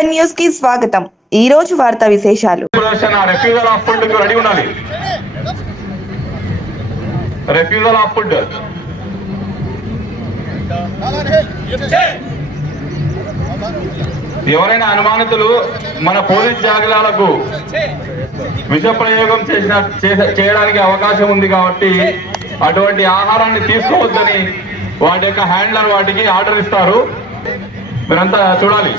Seven న్యూస్కి స్వాగతం. ఈ రోజు వార్తా విశేషాలు. రెఫ్యూజల్ ఆఫ్ ఫుడ్ రెడీ ఉండాలి. రెఫ్యూజల్ ఆఫ్ ఫుడ్ ఎవరైనా అనుమానితులు మన పోలీస్ జాగ్రత్తలకు విష ప్రయోగం చేసిన చేయడానికి అవకాశం ఉంది కాబట్టి అటువంటి ఆహారాన్ని తీసుకోవద్దని వాటి యొక్క హ్యాండ్లర్ వాటికి ఆర్డర్ ఇస్తారు. మీరంతా చూడాలి.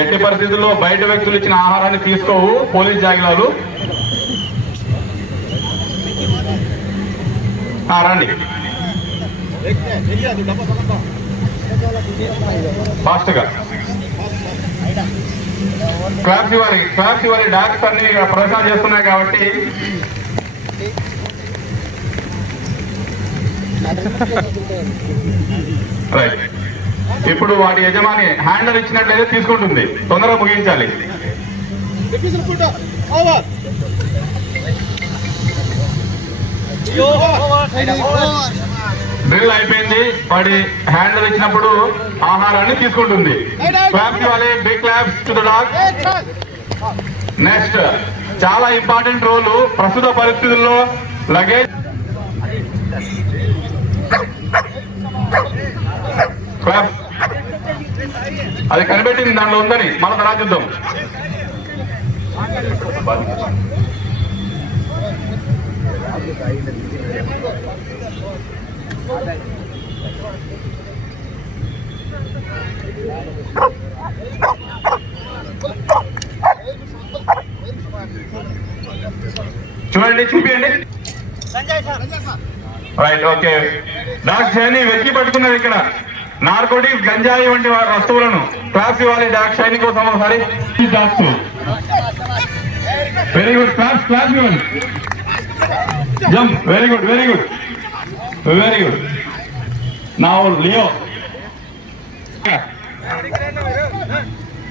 ఎట్టి పరిస్థితుల్లో బయట వ్యక్తులు ఇచ్చిన ఆహారాన్ని తీసుకోవు పోలీస్ జాగిలాలు. రండి. ఫాస్ట్గా. క్లాప్స్ ఇవ్వాలి క్లాప్స్ ఇవ్వాలి డాక్స్ అన్ని ఇక్కడ ప్రదర్శన చేస్తున్నాయి కాబట్టి రైట్ ఇప్పుడు వాటి యజమాని హ్యాండల్ ఇచ్చినట్లయితే తీసుకుంటుంది తొందరగా ముగించాలి ఓవర్! డ్రిల్ అయిపోయింది వాడి హ్యాండిల్ ఇచ్చినప్పుడు ఆహారాన్ని తీసుకుంటుంది. క్లాప్స్ ఇవ్వాలి big claps to the dog next చాలా ఇంపార్టెంట్ రోల్ ప్రస్తుత పరిస్థితుల్లో లగేజ్ అది కనిపెట్టింది దాంట్లో ఉందని మన తర్వాత చూద్దాం. చూడండి చూపియండి. రైట్ ఓకే డాక్స్ షైని వెతికి పట్టుకున్నది ఇక్కడ. నార్కోటిక్స్ గంజాయి వంటి వా- వస్తువులను. క్లాస్ ఇవ్వాలి డాక్ షైని కోసం ఒకసారి. వెరీ గుడ్ క్లాస్ క్లాస్ ఇవ్వండి. Jump very good very good very good నా లియో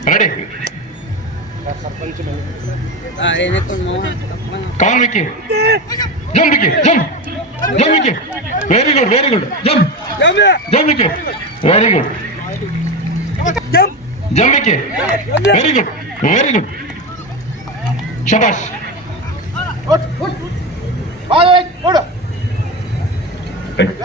రెడీ కౌన్ Vicky jump Vicky jump jump Vicky very good very good jump jump Vicky very good jump Vicky very good very good శబాష్